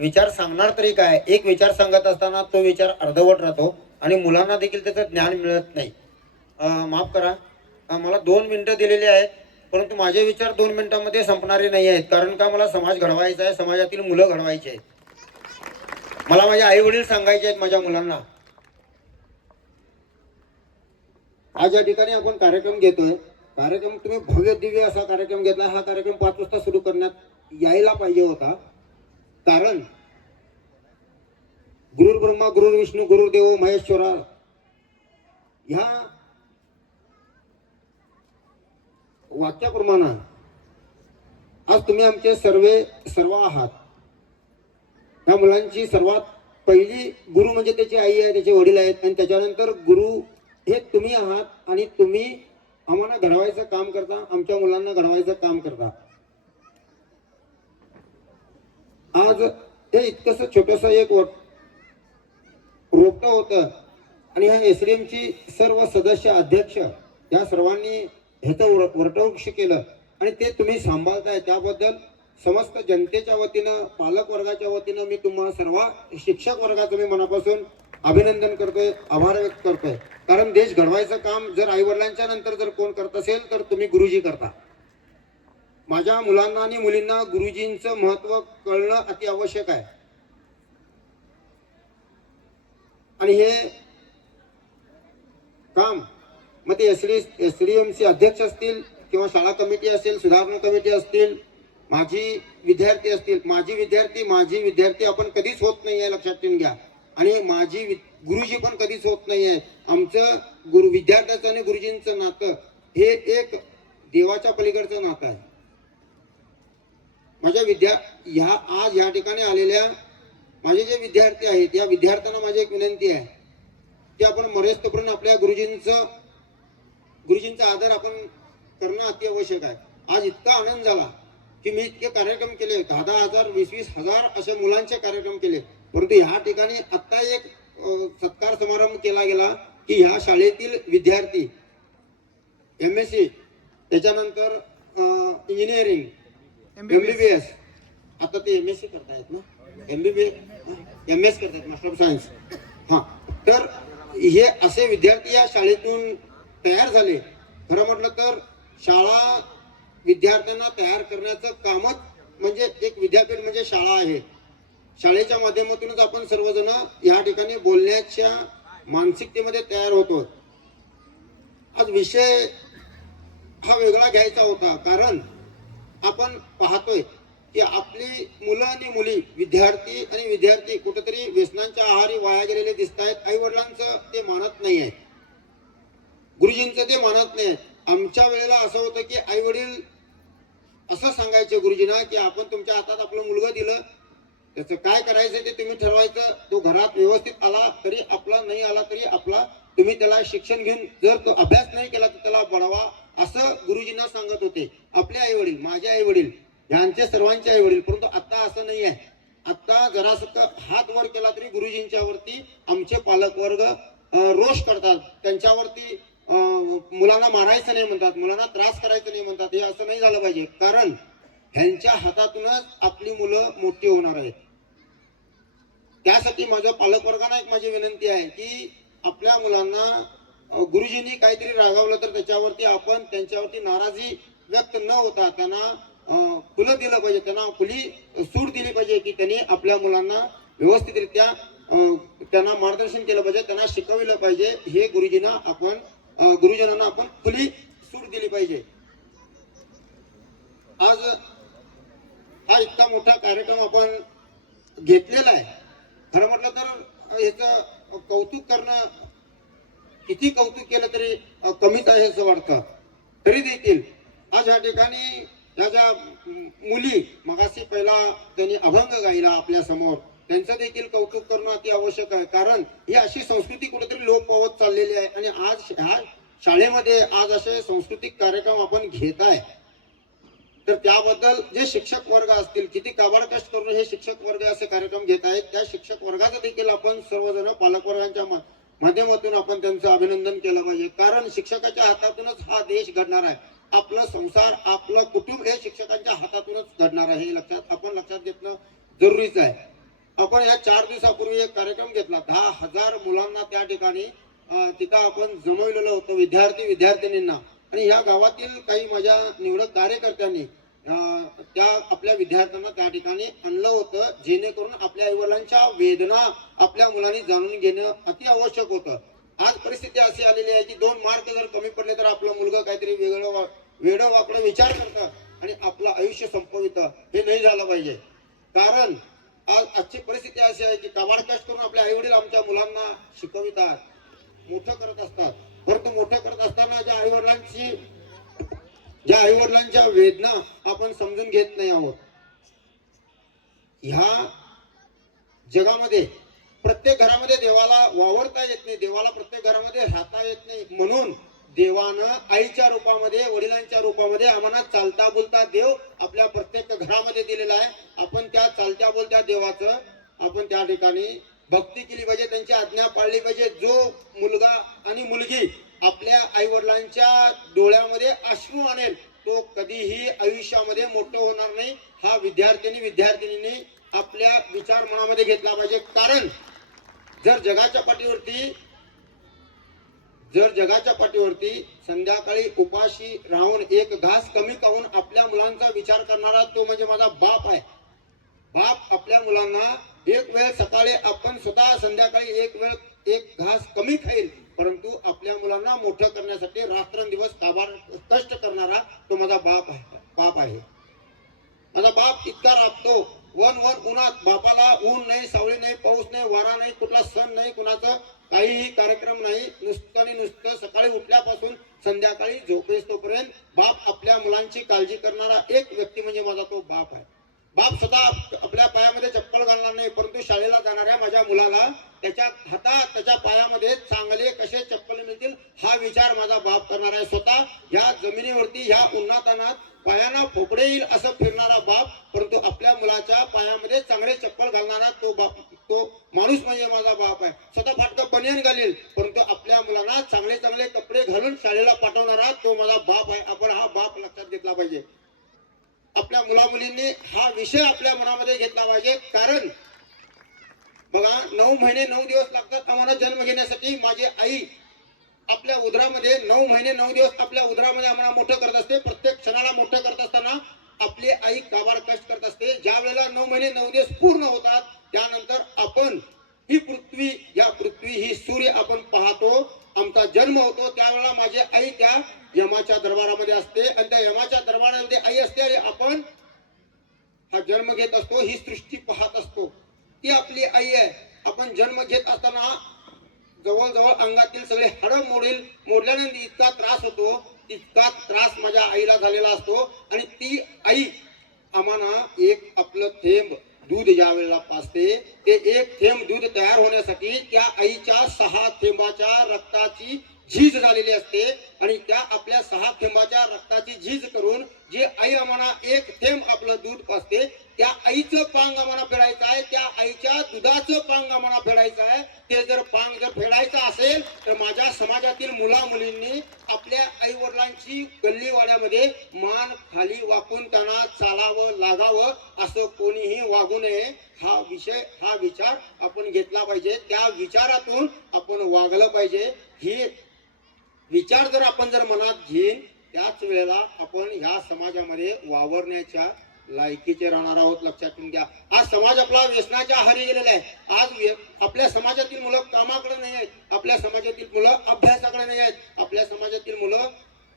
विचार सांगणार तरी काय. एक विचार सांगत असताना तो विचार अर्धवट राहतो आणि मुलांना देखील त्याचं ज्ञान मिळत नाही. माफ करा, मला 2 मिनिटं दिलेली आहेत, परंतु माझे विचार 2 मिनिटांमध्ये संपणारे नाही आहेत. कारण का, मला समाज घडवायचा आहे, समाजातील मुलं घडवायची आहेत. मला माझे आई वडील सांगायचे आहेत माझ्या मुलांना. आज या ठिकाणी आपण कार्यक्रम घेतोय. कार्यक्रम तुम्ही भव्य दिव्य असा कार्यक्रम घेतला. हा कार्यक्रम 5 वाजता सुरू करण्यात यायला पाहिजे होता. कारण गुरुर् ब्रह्मा गुरुर् विष्णू गुरुर्देव महेश्वरा ह्या वाक्याप्रमाणे आज तुम्ही आमचे सर्व आहात. त्या मुलांची सर्वात पहिली गुरु म्हणजे त्याची आई आहे, त्याचे वडील आहेत, आणि त्याच्यानंतर गुरु हे तुम्ही आहात. आणि तुम्ही आम्हाला घडवायचं काम करता, आमच्या मुलांना घडवायचं काम करता. आज हे इतकंसं छोटंसं एक रोपटं होतं आणि ह्या SDM ची सर्व सदस्य अध्यक्ष या सर्वांनी ह्याचं वरटवृक्ष केलं आणि ते तुम्ही सांभाळताय. त्याबद्दल समस्त जनतेच्या वतीनं, पालक वर्गाच्या वतीनं मी तुम्हा सर्व शिक्षक वर्गाचं मी मनापासून अभिनंदन करतोय, आभार व्यक्त करतोय. कारण देश घडवायचं काम जर आई वडिलांच्या नंतर जर कोण करत असेल तर तुम्ही गुरुजी करता. माझ्या मुलांना आणि मुलींना गुरुजींचं महत्व कळणं अति आवश्यक आहे. आणि हे काम मग ते SDM चे अध्यक्ष असतील किंवा शाळा कमिटी असेल, सुधारणा कमिटी असतील, माझी विद्यार्थी आपण कधीच होत नाही आहे, लक्षात ठेवून घ्या. आणि माझी गुरुजी पण कधीच होत नाही आहे. आमचं विद्यार्थ्याचं आणि गुरुजींचं नातं हे एक देवाच्या पलीकडचं नातं आहे. माझ्या आज या ठिकाणी आलेल्या माझे जे विद्यार्थी आहेत, या विद्यार्थ्यांना माझी एक विनंती आहे की आपण मरेस्तोपर्यंत आपल्या गुरुजींचा आदर आपण करणं अति आवश्यक आहे. आज इतका आनंद झाला की मी इतके कार्यक्रम केले, 10,000 20,000 अशा मुलांचे कार्यक्रम केले. परंतु ह्या ठिकाणी आता एक सत्कार समारंभ केला गेला की ह्या शाळेतील विद्यार्थी MSc, त्याच्यानंतर इंजिनिअरिंग, MBBS, आता ते MSc करतायत ना, MS करतात, मास्टर ऑफ सायन्स. हा, तर हे असे विद्यार्थी या शाळेतून तयार झाले. खरं म्हटलं तर शाळा विद्यार्थ्यांना तयार करण्याचं कामच म्हणजे एक विद्यापीठ म्हणजे शाळा आहे. शाळेच्या माध्यमातूनच आपण सर्वजण या ठिकाणी बोलण्याच्या मानसिकतेमध्ये तयार होतो. आज विषय हा वेगळा घ्यायचा होता, कारण आपण पाहतोय की आपली मुलं आणि मुली, विद्यार्थी कुठेतरी व्यसनांच्या आहारी वाया गेलेले दिसत आहेत. आई वडिलांचं ते मानत नाही आहे, गुरुजींचं ते मानत नाही. आमच्या वेळेला असं होतं की आई वडील असं सांगायचे गुरुजींना की आपण तुमच्या हातात आपलं मुलगा दिलं, त्याचं काय करायचं ते तुम्ही ठरवायचं. तो घरात व्यवस्थित आला तरी आपला, नाही आला तरी आपला, तुम्ही त्याला शिक्षण घेऊन जर तो अभ्यास नाही केला तर त्याला बढवा, असं गुरुजींना सांगत होते आपले आई वडील, माझे आई वडील, यांचे सर्वांचे आई वडील. परंतु आता असं नाही आहे. आता जरासं हात वर केला तरी गुरुजींच्या वरती आमचे पालक वर्ग रोष करतात. त्यांच्यावरती मुलांना मारायचं नाही म्हणतात, मुलांना त्रास करायचं नाही म्हणतात. हे असं नाही झालं पाहिजे, कारण ह्यांच्या हातातूनच आपली मुलं मोठी होणार आहेत. त्यासाठी माझ्या पालकवर्गांना एक माझी विनंती आहे की आपल्या मुलांना गुरुजींनी काहीतरी रागावलं तर त्याच्यावरती आपण त्यांच्यावरती नाराजी व्यक्त न होता त्यांना खुलं दिलं पाहिजे, त्यांना खुली सूट दिली पाहिजे की त्यांनी आपल्या मुलांना व्यवस्थितरित्या त्यांना मार्गदर्शन केलं पाहिजे, त्यांना शिकविलं पाहिजे. हे गुरुजनांना आपण खुली सूट दिली पाहिजे. आज हा इतका मोठा कार्यक्रम आपण घेतलेला आहे. खरं म्हटलं तर याचं कौतुक करणं, किती कौतुक केलं तरी कमीच आहे असं वाटतं. तरी देखील आज या ठिकाणी या ज्या मुली मगाशी पहिला त्यांनी अभंग गायला आपल्या समोर, त्यांचं देखील कौतुक करणं अति आवश्यक आहे. कारण ही अशी संस्कृती कुठेतरी लोप पावत चाललेली आहे. आणि आज ह्या शाळेमध्ये आज असे सांस्कृतिक कार्यक्रम आपण घेत आहे, तर त्याबद्दल जे शिक्षक वर्ग असतील, किती काबाड कष्ट करून हे शिक्षक वर्ग असे कार्यक्रम घेत आहेत, त्या शिक्षक वर्गाचं देखील आपण सर्वजण पालकवर्गांच्या माध्यमातून आपण त्यांचं अभिनंदन केलं पाहिजे. कारण शिक्षकाच्या हातातूनच हा देश घडणार आहे. आपलं संसार, आपलं कुटुंब हे शिक्षकांच्या हातातूनच घडणार आहे. हे आपण लक्षात घेणं जरुरीच आहे. आपण या 4 दिवसापूर्वी एक कार्यक्रम घेतला. 10,000 मुलांना त्या ठिकाणी तिथं आपण जमवलेलं होतं, विद्यार्थिनींना. आणि या गावातील काही माझ्या निवडक कार्यकर्त्यांनी त्या आपल्या विद्यार्थ्यांना त्या ठिकाणी आणलं होतं, जेणेकरून आपल्या आईवडिलांच्या वेदना आपल्या मुलांनी जाणून घेणं अति आवश्यक होतं. आज परिस्थिती अशी आलेली आहे की 2 मार्क जर कमी पडले तर आपलं मुलगा काहीतरी वेगळं वाकडं विचार करतं आणि आपलं आयुष्य संपवितं. हे नाही झालं पाहिजे. कारण आजची परिस्थिती अशी आहे की काबाड कष्ट करून आपले आई वडील आमच्या मुलांना शिकवितात, मोठं करत असतात. परंतु मोठं करत असताना ज्या आई वडिलांच्या वेदना आपण समजून घेत नाही आहोत. ह्या जगामध्ये प्रत्येक घरामध्ये देवाला वावरता येत नाही, देवाला प्रत्येक घरामध्ये राहता येत नाही. म्हणून देवानं आईच्या रूपामध्ये, वडिलांच्या रूपामध्ये आम्हाला चालता बोलता देव आपल्या प्रत्येक घरामध्ये दिलेला आहे. आपण त्या चालत्या बोलत्या देवाचं आपण त्या ठिकाणी भक्ती केली पाहिजे, त्यांची आज्ञा पाळली पाहिजे. जो मुलगा आणि मुलगी आपल्या आई वडिलांच्या डोळ्यामध्ये अश्रू आणेल तो कधीही आयुष्यामध्ये मोठं होणार नाही. हा विद्यार्थिनींनी आपल्या विचार मनामध्ये घेतला पाहिजे. कारण जर जगाच्या पाठीवरती संध्याकाळी उपाशी राहून एक घास कमी खाऊन आपल्या मुलांचा विचार करणारा तो म्हणजे माझा बाप आहे. बाप आपल्या मुलांना एक वेळ सकाळी आपण स्वतः संध्याकाळी एक घास कमी खाईल, परंतु आपल्या मुलांना मोठं करण्यासाठी रात्रंदिवस कष्ट करणारा तो माझा बाप आहे. माझा बाप इतका राबतो वन उन्हात. बापाला ऊन नाही, सावळी नाही, पाऊस नाही, वारा नाही, कुठला सण नाही, कुणाचं काहीही कार्यक्रम नाही. नुसतं सकाळी उठल्यापासून संध्याकाळी झोपेस तोपर्यंत बाप आपल्या मुलांची काळजी करणारा एक व्यक्ती म्हणजे माझा तो बाप आहे. बाप स्वतः आपल्या पायामध्ये चप्पल घालणार नाही, परंतु शाळेला जाणाऱ्या माझ्या मुलाला त्याच्या हातात त्याच्या पायामध्ये चांगले कसे चप्पल मिळतील हा विचार माझा बाप करणार आहे. स्वतः या जमिनीवरती ह्या उन्हातानात पायांना फोपडे येईल असं फिरणारा बाप, परंतु आपल्या मुलाच्या पायामध्ये चांगले चप्पल घालणारा तो माणूस म्हणजे माझा बाप आहे. स्वतः फाटकं बनियान घालील, परंतु आपल्या मुलांना चांगले कपडे घालून शाळेला पाठवणारा तो माझा बाप आहे. आपण हा बाप लक्षात घेतला पाहिजे. आपल्या मुलामुलींनी हा विषय आपल्या मनामध्ये घेतला पाहिजे. कारण बघा, 9 महिने 9 दिवस लागतात आम्हाला जन्म घेण्यासाठी. माझी आई आपल्या उदरामध्ये 9 महिने 9 दिवस आपल्या उदरामध्ये आम्हाला मोठं करत असते. प्रत्येक क्षणाला मोठं करत असताना आपली आई काबाड कष्ट करत असते. ज्या वेळेला 9 महिने 9 दिवस पूर्ण होतात त्यानंतर आपण ही पृथ्वी ही सूर्य आपण पाहतो, आमचा जन्म होतो. त्यावेळेला माझी आई त्या यमाच्या दरबारामध्ये असते आणि त्या यमाच्या दरबारामध्ये आई असते आणि आपण हा जन्म घेत असतो, ही सृष्टी पाहत असतो. ती आपली आई आहे. आपण जन्म घेत असताना जवळजवळ अंगातील सगळे हाडं मोडल्यानंतर इतका त्रास होतो, इतका त्रास माझ्या आईला झालेला असतो. आणि ती आई आम्हाला एक आपलं थेंब दूध ज्या वेळेला पाजते, ते एक थेंब दूध तयार होण्यासाठी त्या आईच्या 6 थेंबाच्या रक्ताची झीज झालेली असते. आणि त्या आपल्या 6 थेंबाच्या रक्ताची झीज करून जी आई आम्हाला एक थेंब आपलं दूध पाजते, त्या आईचं पांग आम्हाला फेडायचं आहे. त्या आईच्या दुधाचं पांग आम्हाला फेडायचं आहे. ते जर पांग फेडायचं असेल तर माझ्या समाजातील मुला मुलींनी आपल्या आई वडिलांची गल्लीवाड्यामध्ये मान खाली वाकून त्यांना चालावं लागावं असं कोणीही वागू नये. हा विचार आपण घेतला पाहिजे. त्या विचारातून आपण वागलं पाहिजे. ही विचार जर आपण मनात घेईन त्याच वेळेला आपण ह्या समाजामध्ये वावरण्याच्या लायकीचे राहणार आहोत. लक्षात ठेवून घ्या. आज समाज आपला व्यसनाच्या आहारी गेलेला आहे. आज आपल्या समाजातील मुलं कामाकडे नाही आहेत, आपल्या समाजातील मुलं अभ्यासाकडे नाही आहेत, आपल्या समाजातील मुलं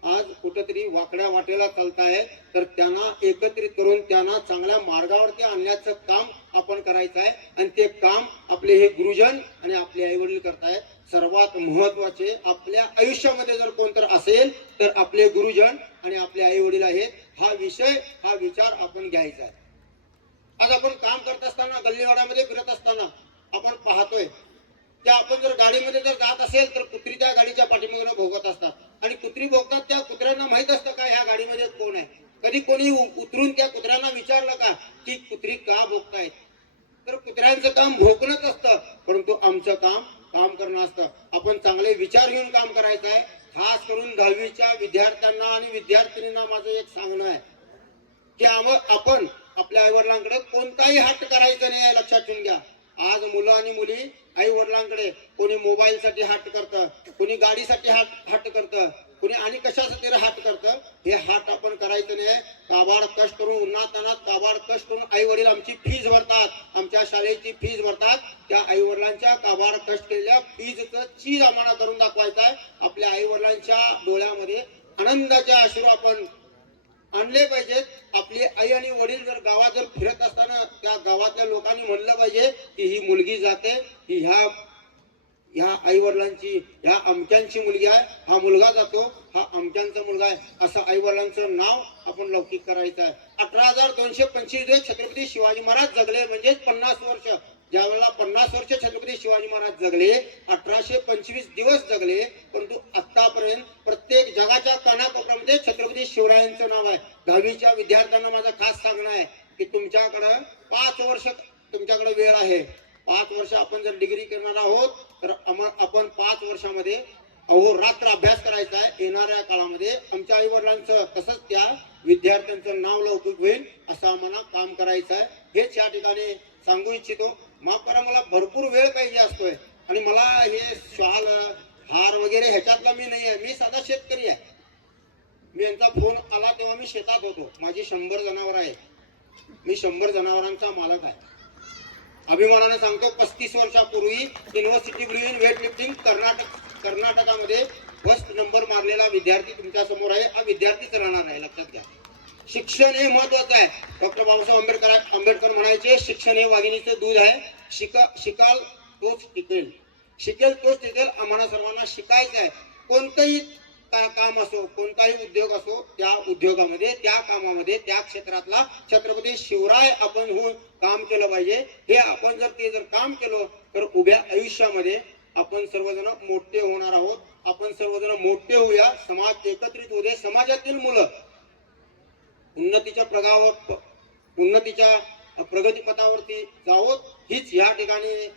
आज कुठेतरी वाकड्या वाटेला चालतायत. तर त्यांना एकत्रित करून त्यांना चांगल्या मार्गावरती आणण्याचं काम आपण करायचं आहे. आणि ते काम आपले हे गुरुजन आणि आपले आई वडील करतायत. सर्वात महत्वाचे आपल्या आयुष्यामध्ये जर कोणतर असेल तर आपले गुरुजन आणि आपले आई वडील आहेत. हा विचार आपण घ्यायचा आहे. आज आपण काम करत असताना गल्लीवाड्यामध्ये फिरत असताना आपण पाहतोय की आपण जर गाडीमध्ये जात असेल तर कुत्री त्या गाडीच्या पाठीमागे भोगत असतात आणि कुत्री भोगतात. त्या कुत्र्यांना माहित असतं का ह्या गाडीमध्ये कोण आहे. कधी कोणी उतरून त्या कुत्र्यांना विचारलं का की कुत्री का भोगतायत. तर कुत्र्यांचं काम भोगणंच असतं, परंतु आमचं काम करणं असतं. आपण चांगले विचार घेऊन काम करायचं आहे. खास करून 10वीच्या विद्यार्थ्यांना आणि विद्यार्थिनींना माझं एक सांगणं आहे की आपण आपल्या आई वडिलांकडे कोणताही हट्ट करायचा नाही आहे, लक्षात ठेवून घ्या. आज मुलं आणि मुली आई वडिलांकडे कोणी मोबाईलसाठी हट्ट करतं, कोणी गाडीसाठी हट्ट करतं, कोणी आणि कशासाठी हट्ट करतं. हे हट्ट आपण करायचं नाही. काबाड कष्ट करून उन्हातानात काबाड कष्ट करून आई वडील आमची फीज भरतात, आमच्या शाळेची फीज भरतात. त्या आई वडिलांच्या काबाड कष्ट केलेल्या फीजचं चीज आम्हाला करून दाखवायचा आहे. आपल्या आई वडिलांच्या डोळ्यामध्ये आनंदाचे अश्रू आपण आणले पाहिजेत. आपली आई आणि वडील जर गावात जर फिरत असताना त्या गावातल्या लोकांनी म्हणलं पाहिजे की ही मुलगी जाते, की ह्या आई वडिलांची, ह्या अमक्यांची मुलगी आहे, हा मुलगा जातो, हा अमक्यांचा मुलगा आहे, असं आई वडिलांचं नाव आपण लौकिक करायचं आहे. 18,225 दिवस छत्रपती शिवाजी महाराज जगले, म्हणजे 50 वर्ष. ज्यावेळेला 50 वर्ष छत्रपती शिवाजी महाराज जगले, 1825 दिवस जगले, परंतु आतापर्यंत प्रत्येक जगाच्या कानाकोपऱ्यामध्ये छत्रपती शिवरायांचं नाव आहे. 10वीच्या विद्यार्थ्यांना माझं खास सांगणं आहे की तुमच्याकडं 5 वर्ष तुमच्याकडे वेळ आहे. 5 वर्ष आपण जर डिग्री करणार आहोत तर आपण 5 वर्षामध्ये अहोरात्र अभ्यास करायचा आहे. येणाऱ्या काळामध्ये आमच्या आई वडिलांचं तसंच त्या विद्यार्थ्यांचं नाव लौकिक होईल असं आम्हाला काम करायचं आहे. हेच या ठिकाणी सांगू इच्छितो. माफ करा, मला भरपूर वेळ पाहिजे असतोय आणि मला हे शाल हार वगैरे ह्याच्यातला मी नाही आहे. मी साधा शेतकरी आहे. मी यांचा फोन आला तेव्हा मी शेतात होतो. माझी 100 जनावर आहे. मी 100 जनावरांचा मालक आहे. अभिमानाने सांगतो, 35 वर्षापूर्वी युनिव्हर्सिटी ब्ल्यू वेट लिफ्टिंग कर्नाटकामध्ये फर्स्ट नंबर मारलेला विद्यार्थी तुमच्या समोर आहे. हा विद्यार्थीच राहणार आहे, लक्षात घ्या. शिक्षण हे महत्वाचं आहे. डॉक्टर बाबासाहेब आंबेडकर म्हणायचे, शिक्षण हे वाघिणीचं दूध आहे. शिकाल तोच टिकेल, शिकेल तोच टिकेल. आम्हाला सर्वांना शिकायचं आहे. कोणतंही काम असो, कोणताही उद्योग असो, त्या उद्योगामध्ये, त्या कामामध्ये, त्या क्षेत्रातला छत्रपती शिवराय आपण होऊन काम केलं पाहिजे. हे आपण जर काम केलं तर उभ्या आयुष्यामध्ये आपण सर्वजण मोठे होणार आहोत. आपण सर्वजण मोठे होऊया, समाज एकत्रित होऊ दे. समाजातील मुलं उन्नतीच्या प्रगतीपथावरती जावोत, हीच या ठिकाणी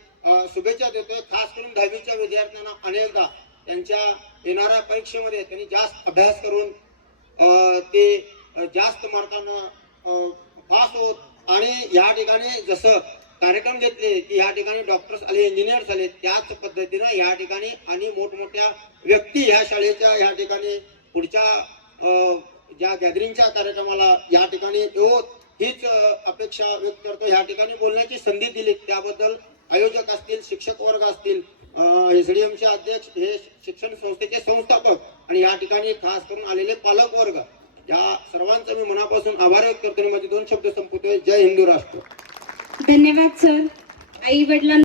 शुभेच्छा देतोय. खास करून 10वीच्या विद्यार्थ्यांना अनेकदा त्यांच्या येणाऱ्या परीक्षेमध्ये त्यांनी जास्त अभ्यास करून ते जास्त मार्कानं पास होत. आणि या ठिकाणी जसं कार्यक्रम घेतले की या ठिकाणी डॉक्टर्स आले, इंजिनियर्स आले, त्याच पद्धतीनं या ठिकाणी आणि मोठमोठ्या व्यक्ती ह्या शाळेच्या या ठिकाणी पुढच्या ज्या गॅदरिंगच्या कार्यक्रमाला या ठिकाणी येऊन हीच अपेक्षा व्यक्त करतो. या ठिकाणी बोलण्याची संधी दिली त्याबद्दल आयोजक असतील, शिक्षक वर्ग असतील, एसडीएमचे अध्यक्ष, हे शिक्षण संस्थेचे संस्थापक आणि या ठिकाणी खास करून आलेले पालक वर्ग, या सर्वांचा मी मनापासून आभार व्यक्त करतो. माझे 2 शब्द संपवतोय. जय हिंदू राष्ट्र. धन्यवाद सर. आई वडिलांना